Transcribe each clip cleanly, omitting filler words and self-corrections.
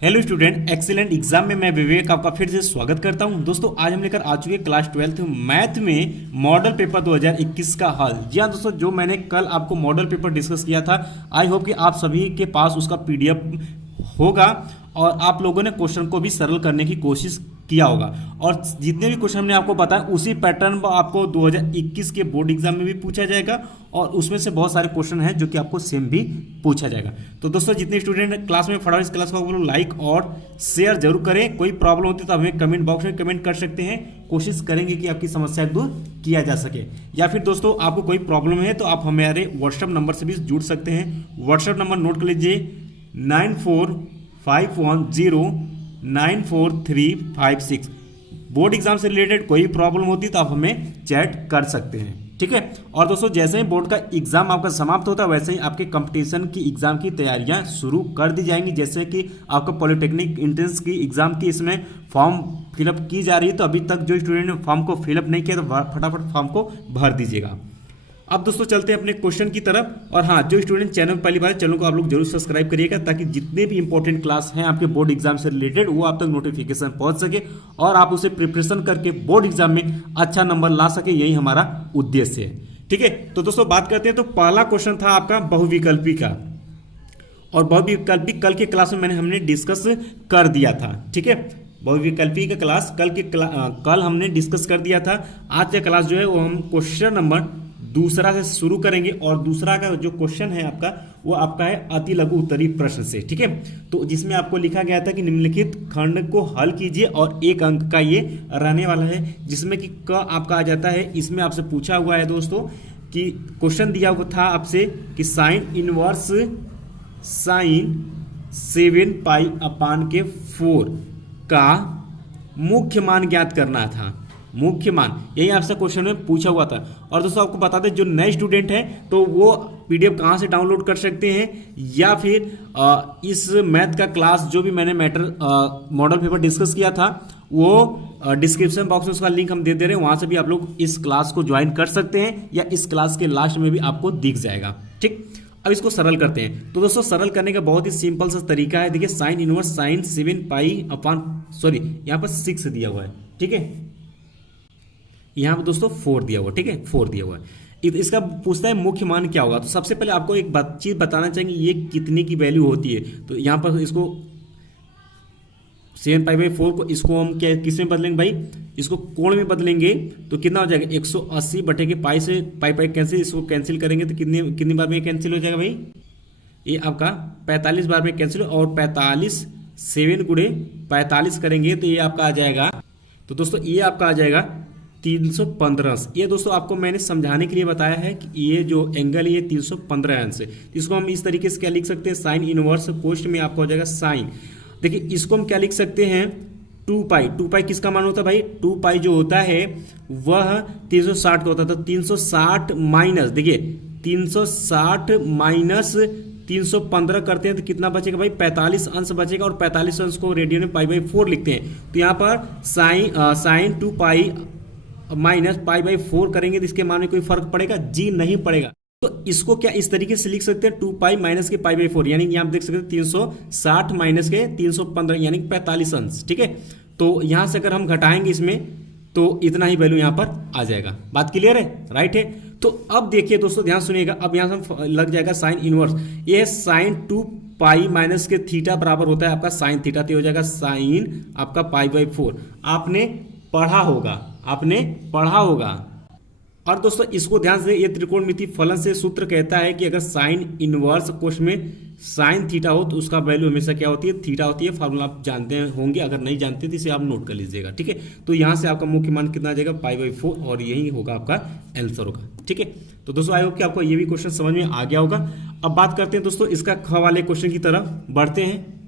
Hello student, excellent exam में मैं विवेक आपका फिर से स्वागत करता हूं। दोस्तों आज हम लेकर आ चुके हैं क्लास 12th मैथ में मॉडल पेपर 2021 का हल। जी हाँ दोस्तों, जो मैंने कल आपको मॉडल पेपर डिस्कस किया था, आई होप कि आप सभी के पास उसका पीडीएफ होगा और आप लोगों ने क्वेश्चन को भी सरल करने की कोशिश किया होगा। और जितने भी क्वेश्चन हमने आपको बताया उसी पैटर्न पर आपको 2021 के बोर्ड एग्जाम में भी पूछा जाएगा और उसमें से बहुत सारे क्वेश्चन हैं जो कि आपको सेम भी पूछा जाएगा। तो दोस्तों जितने स्टूडेंट क्लास में फटाफट इस क्लास को आप लोग लाइक और शेयर जरूर करें। कोई प्रॉब्लम होती है तो हमें कमेंट बॉक्स में कमेंट कर सकते हैं, कोशिश करेंगे कि आपकी समस्या दूर किया जा सके। या फिर दोस्तों आपको कोई प्रॉब्लम है तो आप हमारे व्हाट्सएप नंबर से भी जुड़ सकते हैं। व्हाट्सएप नंबर नोट कर लीजिए 9451094356। बोर्ड एग्जाम से रिलेटेड कोई प्रॉब्लम होती है तो आप हमें चैट कर सकते हैं, ठीक है। और दोस्तों जैसे ही बोर्ड का एग्जाम आपका समाप्त होता है वैसे ही आपके कंपटीशन की एग्जाम की तैयारियां शुरू कर दी जाएंगी। जैसे कि आपका पॉलिटेक्निक एंट्रेंस की एग्जाम की इसमें फॉर्म फिलअप की जा रही है, तो अभी तक जो स्टूडेंट ने फॉर्म को फिलअप नहीं किया तो फटाफट फॉर्म को भर दीजिएगा। अब दोस्तों चलते हैं अपने क्वेश्चन की तरफ। और हाँ, जो स्टूडेंट चैनल पहली बार चैनल को आप लोग जरूर सब्सक्राइब करिएगा ताकि जितने भी इंपॉर्टेंट क्लास हैं आपके बोर्ड एग्जाम से रिलेटेड वो आप तक नोटिफिकेशन पहुंच सके और आप उसे प्रिपरेशन करके बोर्ड एग्जाम में अच्छा नंबर ला सके, यही हमारा उद्देश्य है, ठीक है। तो दोस्तों बात करते हैं। तो पहला क्वेश्चन था आपका बहुविकल्पी का, और बहुविकल्पी कल के क्लास में हमने डिस्कस कर दिया था, ठीक है। बहुविकल्पी का क्लास कल हमने डिस्कस कर दिया था। आज का क्लास जो है वो हम क्वेश्चन नंबर दूसरा से शुरू करेंगे और दूसरा का जो क्वेश्चन है आपका वो आपका है अति लघु उत्तरीय प्रश्न से, ठीक है। तो जिसमें आपको लिखा गया था कि निम्नलिखित खंड को हल कीजिए और एक अंक का ये रहने वाला है, जिसमें कि क आपका आ जाता है। इसमें आपसे पूछा हुआ है दोस्तों कि क्वेश्चन दिया हुआ था आपसे कि साइन इनवर्स साइन 7π/4 का मुख्य मान ज्ञात करना था। मुख्य मान यही आपसे क्वेश्चन में पूछा हुआ था। और दोस्तों आपको बता दें जो नए स्टूडेंट हैं तो वो पीडीएफ कहाँ से डाउनलोड कर सकते हैं, या फिर इस मैथ का क्लास जो भी मैंने मॉडल पेपर डिस्कस किया था वो डिस्क्रिप्शन बॉक्स में उसका लिंक हम दे रहे हैं, वहां से भी आप लोग इस क्लास को ज्वाइन कर सकते हैं या इस क्लास के लास्ट में भी आपको दिख जाएगा, ठीक। अब इसको सरल करते हैं। तो दोस्तों सरल करने का बहुत ही सिंपल सा तरीका है। देखिए साइन इनवर्स साइन 7π/, यहाँ पर 6 दिया हुआ है, ठीक है। यहाँ पर दोस्तों 4 दिया हुआ, ठीक है, 4 दिया हुआ है। इसका पूछता है मुख्य मान क्या होगा। तो सबसे पहले आपको एक चीज बताना चाहिए ये कितने की वैल्यू होती है। तो यहाँ पर इसको 7π/4 को इसको हम क्या किस में बदलेंगे भाई, इसको कोण में बदलेंगे तो कितना हो जाएगा 180/π से पाई कैंसिल, इसको कैंसिल करेंगे तो कितनी बार में कैंसिल हो जाएगा भाई, ये आपका 45 बार में कैंसिल। और 45 7 गुणे 45 करेंगे तो ये आपका आ जाएगा, तो दोस्तों ये आपका आ जाएगा 315 ये दोस्तों आपको मैंने समझाने के लिए बताया है कि ये जो एंगल है ये 315 अंश है। इसको हम इस तरीके से क्या लिख सकते हैं, साइन इनवर्स कोष्ट में आपका हो जाएगा साइन। देखिए इसको हम क्या लिख सकते हैं 2π किसका मान होता है भाई, 2π जो होता है वह 360 का होता है। तो 360 माइनस, देखिए 360 माइनस 315 करते हैं तो कितना बचेगा भाई, 45 अंश बचेगा। और 45 अंश को रेडियन में π/4 लिखते हैं। तो यहाँ पर साइन 2π माइनस π/4 करेंगे तो इसके मान में कोई फर्क पड़ेगा, जी नहीं पड़ेगा। तो इसको क्या इस तरीके से लिख सकते हैं 2π माइनस के π/4, यानी यहाँ आप देख सकते हैं 360 माइनस के 315 यानी 45 अंश, ठीक है। तो यहाँ से अगर हम घटाएंगे इसमें तो इतना ही वैल्यू यहाँ पर आ जाएगा। बात क्लियर है, राइट है। तो अब देखिए दोस्तों ध्यान सुनिएगा, अब यहाँ से लग जाएगा साइन इनवर्स, ये साइन 2π माइनस के थीटा बराबर होता है आपका साइन थीटा, तो हो जाएगा साइन आपका π/4। आपने पढ़ा होगा। और दोस्तों इसको ध्यान से, ये त्रिकोणमिति फलन से सूत्र कहता है कि अगर साइन इनवर्स कोष में साइन थीटा हो तो उसका वैल्यू हमेशा क्या होती है, थीटा होती है। फार्मूला आप जानते होंगे, अगर नहीं जानते तो इसे आप नोट कर लीजिएगा, ठीक है। तो यहाँ से आपका मुख्य मान कितना आ जाएगा π/4 और यही होगा आपका आंसर होगा, ठीक है। तो दोस्तों आई होप कि आपको ये भी क्वेश्चन समझ में आ गया होगा। अब बात करते हैं दोस्तों इसका ख वाले क्वेश्चन की तरफ बढ़ते हैं।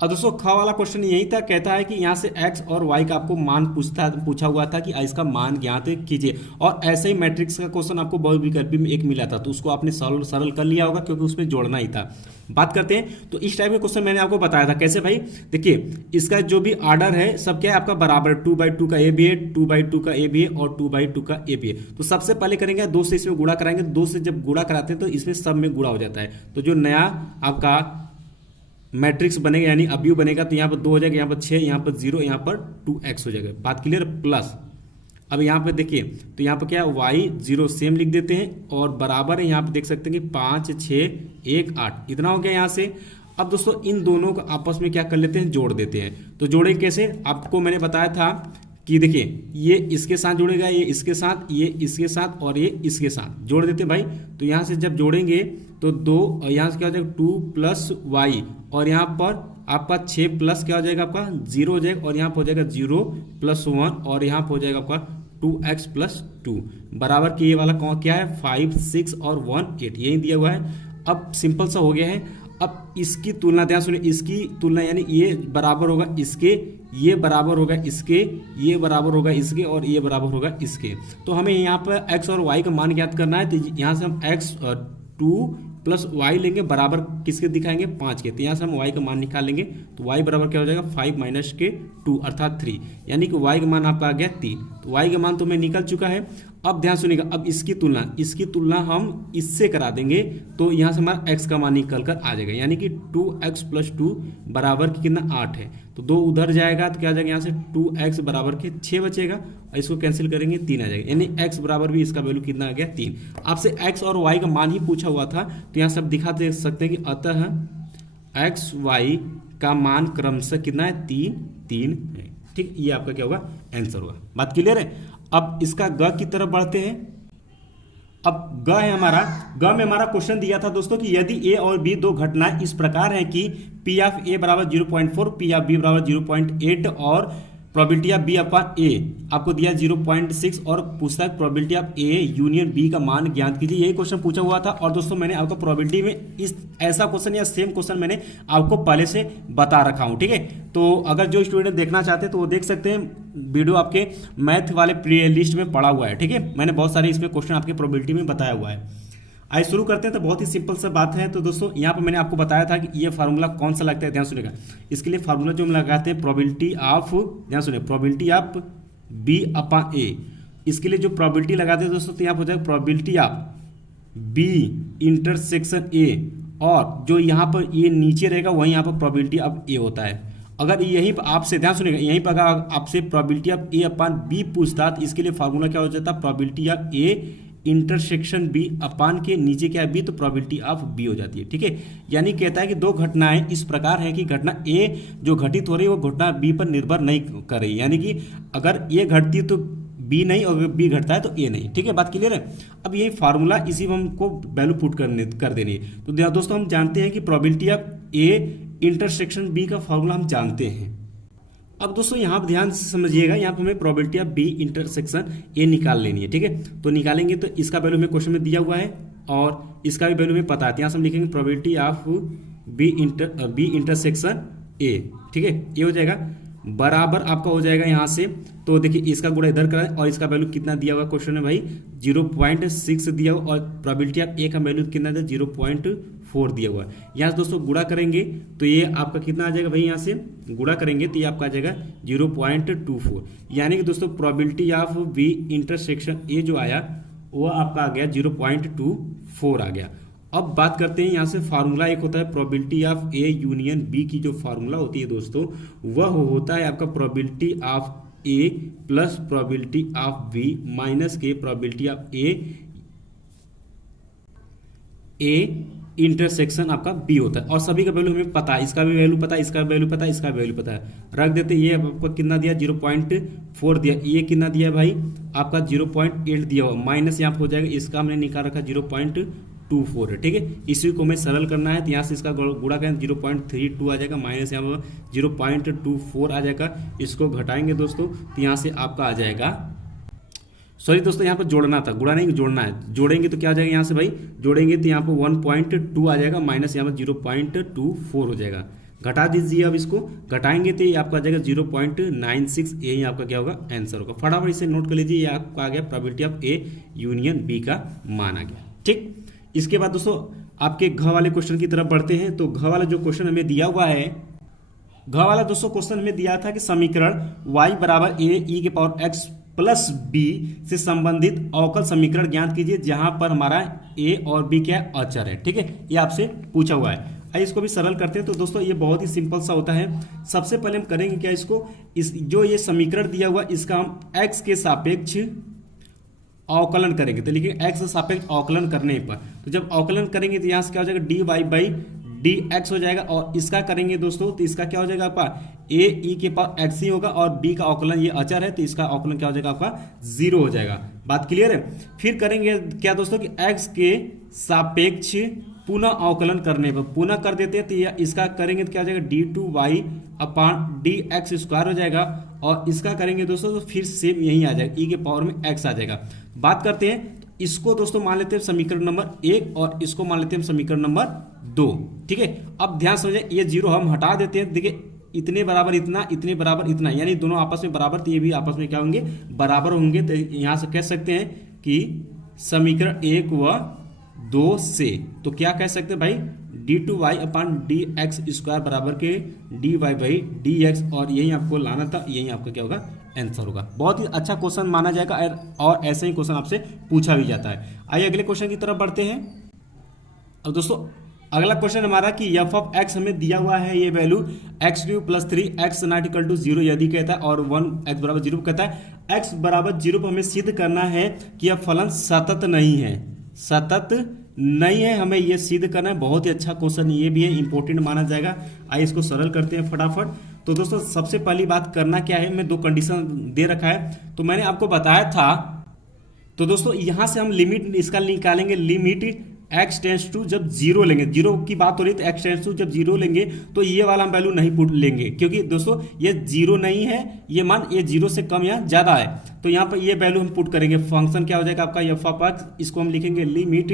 और दोस्तों ख वाला क्वेश्चन यही था, कहता है कि यहाँ से x और y का आपको मान पूछा हुआ था कि इसका मान ज्ञात कीजिए। और ऐसे ही मैट्रिक्स का क्वेश्चन आपको बहुविकल्पी में एक मिला था तो उसको आपने सरल कर लिया होगा क्योंकि उसमें जोड़ना ही था। बात करते हैं। तो इस टाइप के क्वेश्चन मैंने आपको बताया था कैसे भाई, देखिए इसका जो भी आर्डर है सब क्या है आपका बराबर, 2/2 का ए भी है, 2/2 का ए भी है और 2/2 का ए भी है। तो सबसे पहले करेंगे 2 से इसमें गुणा कराएंगे, 2 से जब गुणा कराते हैं तो इसमें सब में गुणा हो जाता है। तो जो नया आपका मैट्रिक्स बनेगा यानी अवयव बनेगा, तो यहाँ पर 2 हो जाएगा, यहाँ पर 6, यहाँ पर 0, यहाँ पर 2x हो जाएगा। बात क्लियर? प्लस अब यहाँ पे देखिए, तो यहाँ पर क्या है, y 0 सेम लिख देते हैं और बराबर है, यहाँ पे देख सकते हैं कि 5 6 1 8 इतना हो गया यहाँ से। अब दोस्तों इन दोनों को आपस में क्या कर लेते हैं, जोड़ देते हैं। तो जोड़ेंगे कैसे, आपको मैंने बताया था कि देखिए ये इसके साथ जुड़ेगा, ये इसके साथ, ये इसके साथ और ये इसके साथ जोड़ देते हैं भाई। तो यहाँ से जब जोड़ेंगे तो 2 यहाँ से क्या हो जाएगा 2 + y और यहाँ पर आपका 6 प्लस क्या हो जाएगा, आपका 0 हो जाएगा और यहाँ पर हो जाएगा 0 + 1 और यहाँ पर हो जाएगा आपका 2x + 2 बराबर कि ये वाला कौन क्या है 5 6 और 1 8 यही दिया हुआ है। अब सिंपल सा हो गया है। अब इसकी तुलना ध्यान सुनिए, इसकी तुलना यानी ये बराबर होगा इसके, ये बराबर होगा इसके, ये बराबर होगा इसके और ये बराबर होगा इसके। तो हमें यहाँ पर x और y का मान ज्ञात करना है। तो यहाँ से हम x 2 + y लेंगे बराबर किसके दिखाएंगे 5 के। तो यहाँ से हम y का मान निकालेंगे तो y बराबर क्या हो जाएगा 5 - के 2 अर्थात 3, यानी कि y का मान आपका आ गया 3। तो y का मान तो मैं निकल चुका है। अब ध्यान सुनिएगा, अब इसकी तुलना हम इससे करा देंगे तो यहाँ से हमारा x का मान निकल कर आ जाएगा, यानी कि 2x + 2 बराबर की कितना 8 है। तो 2 उधर जाएगा तो क्या आ जाएगा, यहाँ से 2x बराबर के 6 बचेगा और इसको कैंसिल करेंगे 3 आ जाएगा, यानी x बराबर भी इसका वैल्यू कितना आ गया 3। आपसे x और y का मान ही पूछा हुआ था, तो यहाँ से आप दिखा दे सकते हैं कि अतः x y का मान क्रमशः कितना है 3 3 है। ठीक, ये आपका क्या होगा आंसर होगा। बात क्लियर है? अब इसका ग की तरफ बढ़ते हैं। अब ग है हमारा, ग में हमारा क्वेश्चन दिया था दोस्तों कि यदि ए और बी दो घटनाएं इस प्रकार हैं कि P ऑफ A बराबर 0.4, P ऑफ B बराबर 0.8 और probability of B upon A आपको दिया 0.6 और पूछता है probability of A union B का मान ज्ञात कीजिए। यही क्वेश्चन पूछा हुआ था और दोस्तों मैंने आपको प्रोबेबिलिटी में इस ऐसा क्वेश्चन या सेम क्वेश्चन मैंने आपको पहले से बता रखा हूं। ठीक है, तो अगर जो स्टूडेंट देखना चाहते हैं तो वो देख सकते हैं, वीडियो आपके मैथ वाले प्ले लिस्ट में पड़ा हुआ है। ठीक है, मैंने बहुत सारे इसमें क्वेश्चन आपके प्रोबेबिलिटी में बताया हुआ है। आइए शुरू करते हैं। तो बहुत ही सिंपल सा बात है। तो दोस्तों यहाँ पर मैंने आपको बताया था कि ये फार्मूला कौन सा लगता है, ध्यान सुनिएगा। इसके लिए फार्मूला जो हम लगाते हैं प्रोबेबिलिटी ऑफ, ध्यान सुनिए, probability of B upon A। इसके लिए जो प्रोबेबिलिटी लगाते हैं दोस्तों, तो यहाँ पर हो जाएगा probability of B intersection A और जो यहाँ पर ये नीचे रहेगा वही यहाँ पर प्रोबेबिलिटी ऑफ A होता है। अगर यहीं पर आपसे, ध्यान सुनिएगा, यहीं पर अगर आपसे probability of A upon B पूछता तो इसके लिए फार्मूला क्या हो जाता, probability of A intersection B अपान के नीचे क्या है B, तो प्रोबेबिलिटी ऑफ B हो जाती है। ठीक है, यानी कहता है कि दो घटनाएं इस प्रकार है कि घटना A जो घटित हो रही है वो घटना B पर निर्भर नहीं कर रही, यानी कि अगर A घटती है तो B नहीं और B घटता है तो A नहीं। ठीक है, बात क्लियर है? अब ये फार्मूला इसी में हमको वैल्यू पुट कर देनी है। तो दोस्तों हम जानते हैं कि probability of A intersection B का फार्मूला हम जानते हैं। अब दोस्तों यहाँ पर ध्यान से समझिएगा, यहाँ पर हमें probability of B intersection A निकाल लेनी है। ठीक है, तो निकालेंगे तो इसका वैल्यू हमें क्वेश्चन में दिया हुआ है और इसका भी वैल्यू हमें पता है। यहाँ से हम लिखेंगे probability of B intersection A। ठीक है, ये हो जाएगा बराबर आपका हो जाएगा यहाँ से, तो देखिए इसका गुणा इधर करें और इसका वैल्यू कितना दिया हुआ क्वेश्चन में भाई 0.6 दिया हुआ और प्रोबेबिलिटी ऑफ A का वैल्यू कितना दिया 0.4 दिया हुआ है। यहाँ से दोस्तों गुणा करेंगे तो ये आपका कितना आ जाएगा भाई, यहाँ से गुणा करेंगे तो ये आपका आ जाएगा 0.24, यानी कि दोस्तों probability of B intersection A जो आया वो आपका आ गया 0.24 आ गया। अब बात करते हैं यहाँ से फार्मूला एक होता है probability of A union B की जो फार्मूला होती है दोस्तों वह होता है आपका probability of A plus probability of B minus के प्रोबेबिलिटी ऑफ A इंटरसेक्शन आपका B होता है। और सभी का वैल्यू हमें पता है, इसका भी वैल्यू पता है, इसका वैल्यू पता है, इसका वैल्यू पता है, रख देते। ये आपको कितना दिया 0.4 दिया, ये कितना दिया भाई आपका 0.8 दिया हुआ, माइनस यहाँ पर हो जाएगा, इसका हमने निकाल रखा 0.24 है। ठीक है, इसी को हमें सरल करना है तो यहाँ से इसका गुणा करें 0.32 आ जाएगा, माइनस यहाँ पर 0.24 आ जाएगा। इसको घटाएंगे दोस्तों तो यहाँ से आपका आ जाएगा, सॉरी दोस्तों यहाँ पर जोड़ना था, गुणा नहीं जोड़ना है, जोड़ेंगे तो क्या आ जाएगा यहाँ से भाई, जोड़ेंगे तो यहाँ पर 1.2 आ जाएगा, माइनस यहाँ पर 0.24 हो जाएगा। घटा दीजिए, अब इसको घटाएंगे तो ये आपका आ जाएगा 0.96, यही आपका क्या होगा आंसर होगा। फटाफट इसे नोट कर लीजिए, ये आपका आ गया probability of A union B का मान आ गया। ठीक, इसके बाद दोस्तों आपके घ वाले क्वेश्चन की तरफ बढ़ते हैं। तो घ वाला जो क्वेश्चन हमें दिया हुआ है, घ वाला दोस्तों क्वेश्चन हमें दिया था कि समीकरण y बराबर A e के पावर x प्लस B से संबंधित अवकल समीकरण ज्ञात कीजिए जहां पर हमारा A और B क्या अचर है। ठीक है, ये आपसे पूछा हुआ है। आइए इसको भी सरल करते हैं। तो दोस्तों ये बहुत ही सिंपल सा होता है। सबसे पहले हम करेंगे क्या, इसको इस जो ये समीकरण दिया हुआ इसका हम x के सापेक्ष अवकलन करेंगे। तो लिखिए x के सापेक्ष अवकलन करने पर, तो जब अवकलन करेंगे तो यहाँ से क्या हो जाएगा, dy बाई डी एक्स हो जाएगा। और इसका करेंगे दोस्तों तो इसका क्या हो जाएगा आपका a e के पावर एक्स ही होगा, और b का अवकलन ये अचर है तो इसका अवकलन क्या हो जाएगा आपका 0 हो जाएगा। बात क्लियर है। फिर करेंगे क्या दोस्तों कि x के सापेक्ष पुनः अवकलन करने पर, पुनः कर देते हैं तो इसका करेंगे तो क्या हो जाएगा d2y अपान डी एक्स स्क्वायर हो जाएगा। और इसका करेंगे दोस्तों तो फिर सेम यही आ जाएगा, e के पावर में x आ जाएगा। बात करते हैं इसको दोस्तों मान लेते हैं समीकरण नंबर 1 और इसको मान लेते हैं समीकरण नंबर 2। ठीक है, अब ध्यान समझिए ये 0 हम हटा देते हैं। देखिए इतने बराबर इतना, इतने बराबर इतना, यानी दोनों आपस में बराबर, तो ये भी आपस में क्या होंगे, बराबर होंगे। तो यहां से कह सकते हैं कि समीकरण 1 व 2 से तो क्या कह सकते हैं भाई, d2y अपान डी एक्स स्क्वायर बराबर के dy बाई डी एक्स, और यही आपको लाना था, यही आपका क्या होगा, आंसर होगा। बहुत ही अच्छा क्वेश्चन माना जाएगा और ऐसे ही क्वेश्चन आपसे पूछा भी जाता है। आइए अगले क्वेश्चन की तरफ बढ़ते हैं। अब दोस्तों अगला क्वेश्चन हमारा कि एफ ऑफ एक्स हमें दिया हुआ है, ये value x³ + 3x not equal to 0 यदि कहता है, और 1x बराबर 0 कहता है। x बराबर 0 पर हमें सिद्ध करना है कि यह फलन सतत नहीं है, सतत नहीं है, हमें यह सिद्ध करना है। बहुत ही अच्छा क्वेश्चन ये भी है, इंपॉर्टेंट माना जाएगा। आइए इसको सरल करते हैं फटाफट। तो दोस्तों सबसे पहली बात करना क्या है, मैं 2 कंडीशन दे रखा है तो मैंने आपको बताया था। तो दोस्तों यहां से हम लिमिट इसका निकालेंगे, लिमिट x टेंस टू जब 0 लेंगे, 0 की बात हो रही है तो x टेंस टू जब 0 लेंगे तो ये वाला हम वैल्यू नहीं पुट लेंगे, क्योंकि दोस्तों ये 0 नहीं है, ये मान ये 0 से कम या ज्यादा है। तो यहाँ पर ये वैल्यू हम पुट करेंगे। फंक्शन क्या हो जाएगा आपका एफ ऑफ एक्स, इसको हम लिखेंगे लिमिट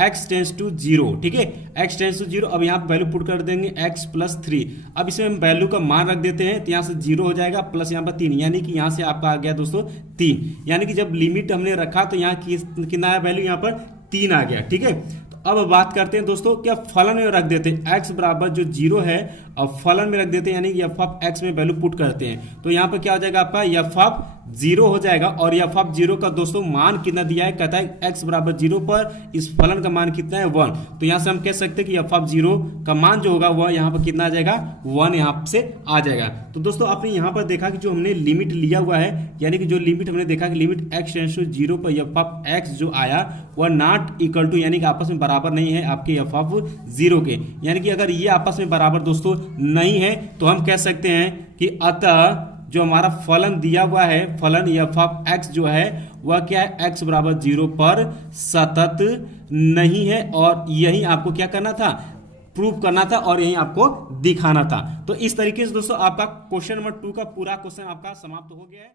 x टेंस टू 0। ठीक है, x टेंस टू 0। अब यहाँ पर वैल्यू पुट कर देंगे x + 3। अब इसमें हम वैल्यू का मान रख देते हैं तो यहाँ से 0 हो जाएगा, प्लस यहाँ पर 3, यानी कि यहाँ से आपका आ गया दोस्तों 3। यानी कि जब लिमिट हमने रखा तो यहाँ कितना आया वैल्यू, यहाँ पर 3 आ गया। ठीक है, तो अब बात करते हैं दोस्तों क्या फलन में रख देते हैं, x बराबर जो 0 है अब फलन में रख देते हैं, यानी कि एफ ऑफ एक्स में वैल्यू पुट करते हैं। तो यहाँ पर क्या हो जाएगा आपका एफ ऑफ 0 हो जाएगा। और एफ ऑफ 0 का दोस्तों मान कितना दिया है, कहता है x बराबर 0 पर इस फलन का मान कितना है 1। तो यहाँ से हम कह सकते हैं कि एफ ऑफ 0 का मान जो होगा वह यहाँ पर कितना आ जाएगा, 1 यहाँ से आ जाएगा। तो दोस्तों आपने यहाँ पर देखा कि जो हमने लिमिट लिया हुआ है, यानी कि जो लिमिट हमने देखा कि लिमिट x टेंस टू 0 पर एफ ऑफ एक्स जो आया वह नॉट इक्वल टू, यानी कि आपस में बराबर नहीं है आपके एफ ऑफ 0 के। यानी कि अगर ये आपस में बराबर दोस्तों नहीं है तो हम कह सकते हैं कि अतः जो हमारा फलन दिया हुआ है, फलन एफ ऑफ एक्स जो है वह क्या है, x बराबर 0 पर सतत नहीं है। और यही आपको क्या करना था, प्रूव करना था, और यही आपको दिखाना था। तो इस तरीके से दोस्तों आपका क्वेश्चन नंबर 2 का पूरा क्वेश्चन आपका समाप्त हो गया है।